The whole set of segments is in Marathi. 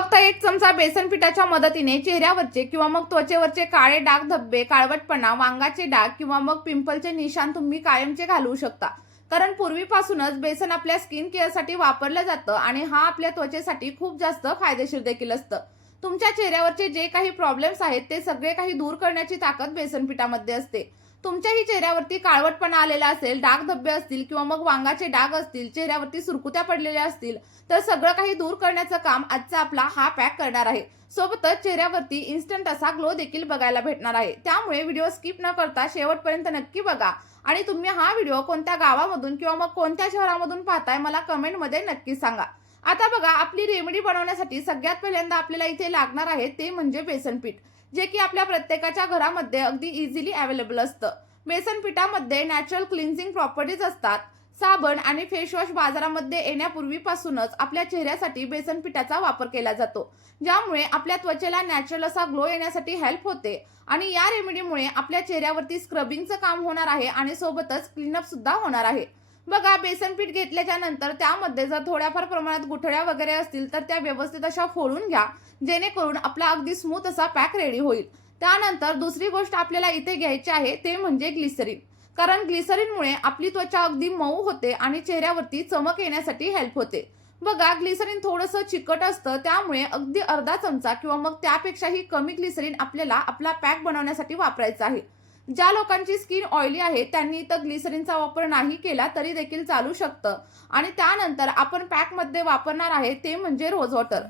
फक्त एक चमचा बेसन पिठाच्या मदतीने चेहऱ्यावरचे किंवा मग त्वचेवरचे काळे डाग, धब्बे, काळवटपणा, वांगाचे डाग किंवा मग पिंपलचे निशाण तुम्ही कायमचे घालवू शकता. कारण पूर्वीपासूनच बेसन आपल्या स्किन केअरसाठी वापरलं जातं आणि हा आपल्या त्वचेसाठी खूप जास्त फायदेशीर देखील असतं. तुमच्या चेहऱ्यावरचे जे काही प्रॉब्लेम्स आहेत ते सगळे काही दूर करण्याची ताकद बेसन पिठामध्ये असते. तुमच्याही चेहऱ्यावरती काळवटपणा आलेला असेल, डाग धब्बे असतील किंवा मग वांगाचे डाग असतील, चेहऱ्यावरती सुरकुत्या पडलेल्या असतील, तर सगळं काही दूर करण्याचं काम आजचा आपला हा पॅक करणार आहे. सोबतच चेहऱ्यावरती इन्स्टंट असा ग्लो देखील बघायला भेटणार आहे. त्यामुळे व्हिडिओ स्किप न करता शेवटपर्यंत नक्की बघा आणि तुम्ही हा व्हिडिओ कोणत्या गावामधून किंवा मग कोणत्या शहरामधून पाहताय मला कमेंटमध्ये नक्की सांगा. आता बघा, आपली रेमेडी बनवण्यासाठी सगळ्यात पहिल्यांदा आपल्याला इथे लागणार आहे ते म्हणजे बेसन पीठ, जे की आपल्या प्रत्येकाच्या घरामध्ये अगदी इझिली अवेलेबल असतं. बेसन पिठामध्ये नॅचरल क्लिन्झिंग प्रॉपर्टीज असतात. साबण आणि फेसवॉश बाजारामध्ये येण्यापूर्वीपासूनच आपल्या चेहऱ्यासाठी बेसन पिठाचा वापर केला जातो, ज्यामुळे आपल्या त्वचेला नॅचरल असा ग्लो येण्यासाठी हेल्प होते. आणि या रेमेडीमुळे आपल्या चेहऱ्यावरती स्क्रबिंगचं काम होणार आहे आणि सोबतच क्लीनअप सुद्धा होणार आहे. बघा, बेसन पीठ घेतल्याच्या नंतर त्यामध्ये जर थोड्याफार प्रमाणात गुठळ्या वगैरे असतील तर त्या व्यवस्थित अशा फोडून घ्या, जेणेकरून आपला अगदी स्मूथ असा पॅक रेडी होईल. त्यानंतर दुसरी गोष्ट आपल्याला इथे घ्यायची आहे ते म्हणजे ग्लिसरीन. कारण ग्लिसरीनमुळे आपली त्वचा अगदी मऊ होते आणि चेहऱ्यावरती चमक येण्यासाठी हेल्प होते. बघा, ग्लिसरीन थोडंसं चिकट असतं, त्यामुळे अगदी अर्धा चमचा किंवा मग त्यापेक्षाही कमी ग्लिसरीन आपल्याला आपला पॅक बनवण्यासाठी वापरायचा आहे. ज्या लोकांची स्किन ऑइली आहे त्यांनी इथं ग्लिसरीनचा वापर नाही केला तरी देखील चालू शकतं. आणि त्यानंतर आपण पॅकमध्ये वापरणार आहे ते म्हणजे रोज वॉटर.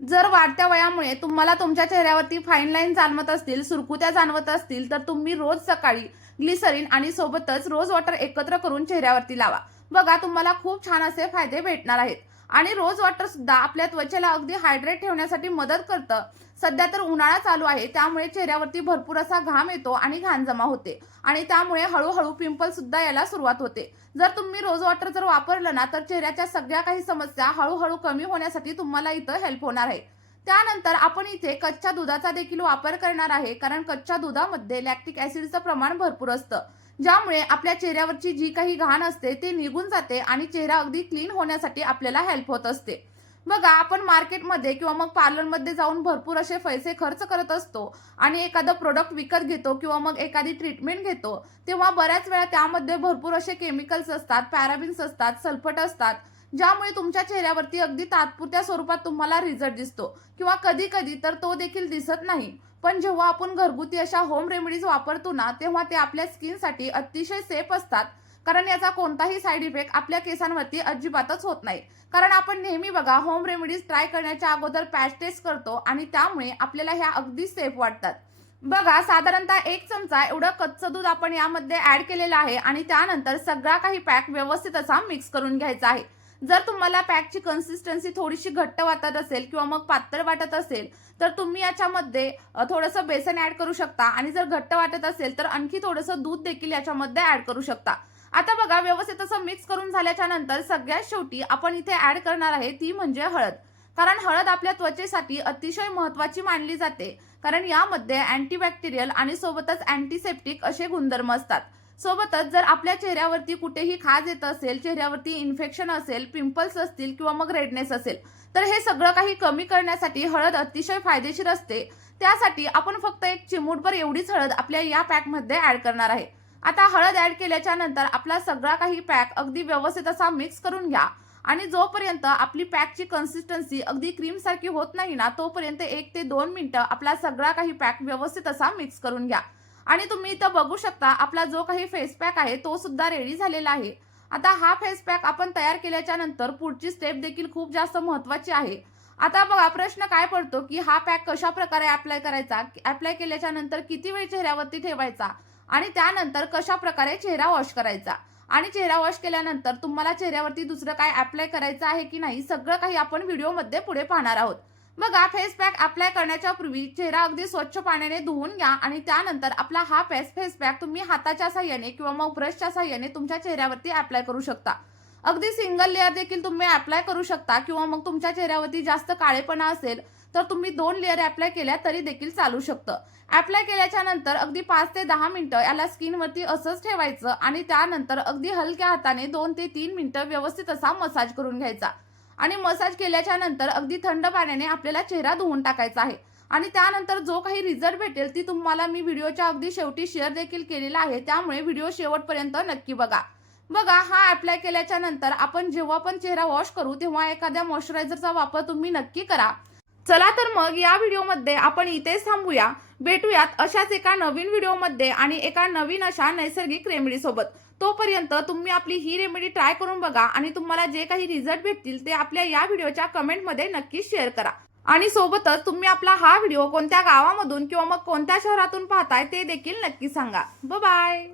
जर वाढत्या वयामुळे तुम्हाला तुमच्या चेहऱ्यावरती फाईन लाईन जाणवत असतील, सुरकुत्या जाणवत असतील, तर तुम्ही रोज सकाळी ग्लिसरीन आणि सोबतच रोज वॉटर एकत्र करून चेहऱ्यावरती लावा. बघा, तुम्हाला खूप छान असे फायदे भेटणार आहेत. आणि रोज वॉटर सुद्धा आपल्या त्वचेला अगदी हायड्रेट ठेवण्यासाठी मदत करतं. सध्या तर उन्हाळा चालू आहे, त्यामुळे चेहऱ्यावरती भरपूर असा घाम येतो आणि घाण जमा होते आणि त्यामुळे हळूहळू पिंपल सुद्धा यायला सुरुवात होते. जर तुम्ही रोज वॉटर जर वापरलं ना, तर चेहऱ्याच्या सगळ्या काही समस्या हळूहळू कमी होण्यासाठी तुम्हाला इथं हेल्प होणार आहे. त्यानंतर आपण इथे कच्च्या दुधाचा देखील वापर करणार आहे, कारण कच्च्या दुधामध्ये लॅक्टिक ऍसिडचं प्रमाण भरपूर असतं, ज्यामुळे आपल्या चेहऱ्यावरची जी काही घाण असते ते निघून जाते आणि चेहरा अगदी क्लीन होण्यासाठी आपल्याला हेल्प होत असते. बघा, आपण मार्केटमध्ये किंवा मग पार्लरमध्ये जाऊन भरपूर असे पैसे खर्च करत असतो आणि एखादं प्रोडक्ट विकत घेतो किंवा मग एखादी ट्रीटमेंट घेतो, तेव्हा बऱ्याच वेळा त्यामध्ये भरपूर असे केमिकल्स असतात, पॅराबिन्स असतात, सल्फट असतात, ज्यामुळे तुमच्या चेहऱ्यावरती अगदी तात्पुरत्या स्वरूपात तुम्हाला रिझल्ट दिसतो किंवा कधी कधी तर तो देखील दिसत नाही. पण जेव्हा आपण घरगुती अशा होम रेमेडीज वापरतो ना, तेव्हा ते आपल्या स्किनसाठी अतिशय सेफ असतात. कारण याचा कोणताही साईड इफेक्ट आपल्या केसांवरती अजिबातच होत नाही. कारण आपण नेहमी बघा, होम रेमेडीज ट्राय करण्याच्या अगोदर पॅच टेस्ट करतो आणि त्यामुळे आपल्याला ह्या अगदी सेफ वाटतात. बघा, साधारणतः 1 चमचा एवढं कच्चं दूध आपण यामध्ये ऍड केलेलं आहे आणि त्यानंतर सगळा काही पॅक व्यवस्थित असा मिक्स करून घ्यायचा आहे. जर तुम्हाला पॅकची कन्सिस्टन्सी थोडीशी घट्ट वाटत असेल किंवा मग पातळ वाटत असेल, तर तुम्ही याच्यामध्ये थोडंसं बेसन ऍड करू शकता आणि जर घट्ट वाटत असेल तर आणखी थोडंसं दूध देखील याच्यामध्ये ऍड करू शकता. आता बघा, व्यवस्थित असं मिक्स करून झाल्याच्या नंतर सगळ्यात शेवटी आपण इथे ऍड करणार आहे ती म्हणजे हळद. कारण हळद आपल्या त्वचेसाठी अतिशय महत्त्वाची मानली जाते, कारण यामध्ये अँटीबॅक्टेरियल आणि सोबतच अँटीसेप्टिक असे गुणधर्म असतात. सोबतच जर आपल्या चेहऱ्यावरती कुठेही खाज येत असेल, चेहऱ्यावरती इन्फेक्शन असेल, पिंपल्स असतील किंवा मग रेडनेस असेल, तर हे सगळं काही कमी करण्यासाठी हळद अतिशय फायदेशीर असते. त्यासाठी आपण फक्त एक चिमूटभर एवढीच हळद आपल्या या पॅकमध्ये ऍड करणार आहे. आता हळद ऍड केल्याच्या नंतर आपला सगळा काही पॅक अगदी व्यवस्थित असा मिक्स करून घ्या आणि जोपर्यंत आपली पॅकची कन्सिस्टन्सी अगदी क्रीम सारखी होत नाही ना, तोपर्यंत 1 ते 2 मिनिटं आपला सगळा काही पॅक व्यवस्थित असा मिक्स करून घ्या. आणि तुम्ही इथं बघू शकता आपला जो काही फेस पॅक आहे तो सुद्धा रेडी झालेला आहे. आता हा फेस पॅक आपण तयार केल्याच्या नंतर पुढची स्टेप देखील खूप जास्त महत्त्वाची आहे. आता बघा, प्रश्न काय पडतो की हा पॅक कशा प्रकारे अप्लाय करायचा, अप्लाय केल्याच्या नंतर किती वेळ चेहऱ्यावरती ठेवायचा आणि त्यानंतर कशा प्रकारे चेहरा वॉश करायचा आणि चेहरा वॉश केल्यानंतर तुम्हाला चेहऱ्यावरती दुसरं काय अप्लाय करायचं आहे की नाही, सगळं काही आपण व्हिडिओमध्ये पुढे पाहणार आहोत. बघा, फेस पॅक अप्लाय करण्याच्या पूर्वी चेहरा अगदी स्वच्छ पाण्याने धुवून घ्या आणि त्यानंतर आपला हा फेस पॅक तुम्ही हाताच्या साह्याने किंवा मग ब्रशच्या साह्याने तुमच्या चेहऱ्यावरती अप्लाय करू शकता. अगदी सिंगल लेअर देखील तुम्ही अप्लाय करू शकता किंवा मग तुमच्या चेहऱ्यावरती जास्त काळेपणा असेल तर तुम्ही 2 लेअर अप्लाय केल्या तरी देखील चालू शकतं. अप्लाय केल्याच्या नंतर अगदी 5 ते 10 मिनिटं याला स्किनवरती असंच ठेवायचं आणि त्यानंतर अगदी हलक्या हाताने 2 ते 3 मिनिटं व्यवस्थित असा मसाज करून घ्यायचा. आणि मसाज केल्याच्या नंतर अगदी थंड पाण्याने आपल्याला चेहरा धुवून टाकायचा आहे आणि त्यानंतर जो काही रिझल्ट भेटेल ती तुम्हाला मी व्हिडिओच्या अगदी शेवटी शेअर देखील केलेला आहे, त्यामुळे व्हिडिओ शेवटपर्यंत नक्की बघा. हा अप्लाय केल्याच्या नंतर आपण जेव्हा पण चेहरा वॉश करू तेव्हा एखाद्या मॉइश्चरायझरचा वापर तुम्ही नक्की करा. चला तर मग या व्हिडिओमध्ये आपण इथेच थांबूया. भेटूयात अशाच एका नवीन व्हिडिओमध्ये आणि एका नवीन अशा नैसर्गिक रेमेडी सोबत. तोपर्यंत तुम्ही आपली ही रेमेडी ट्राय करून बघा आणि तुम्हाला जे काही रिझल्ट भेटतील ते आपल्या या व्हिडिओच्या कमेंटमध्ये नक्की शेअर करा. आणि सोबतच तुम्ही आपला हा व्हिडिओ कोणत्या गावामधून किंवा मग कोणत्या शहरातून पाहताय ते देखील नक्की सांगा. बाय.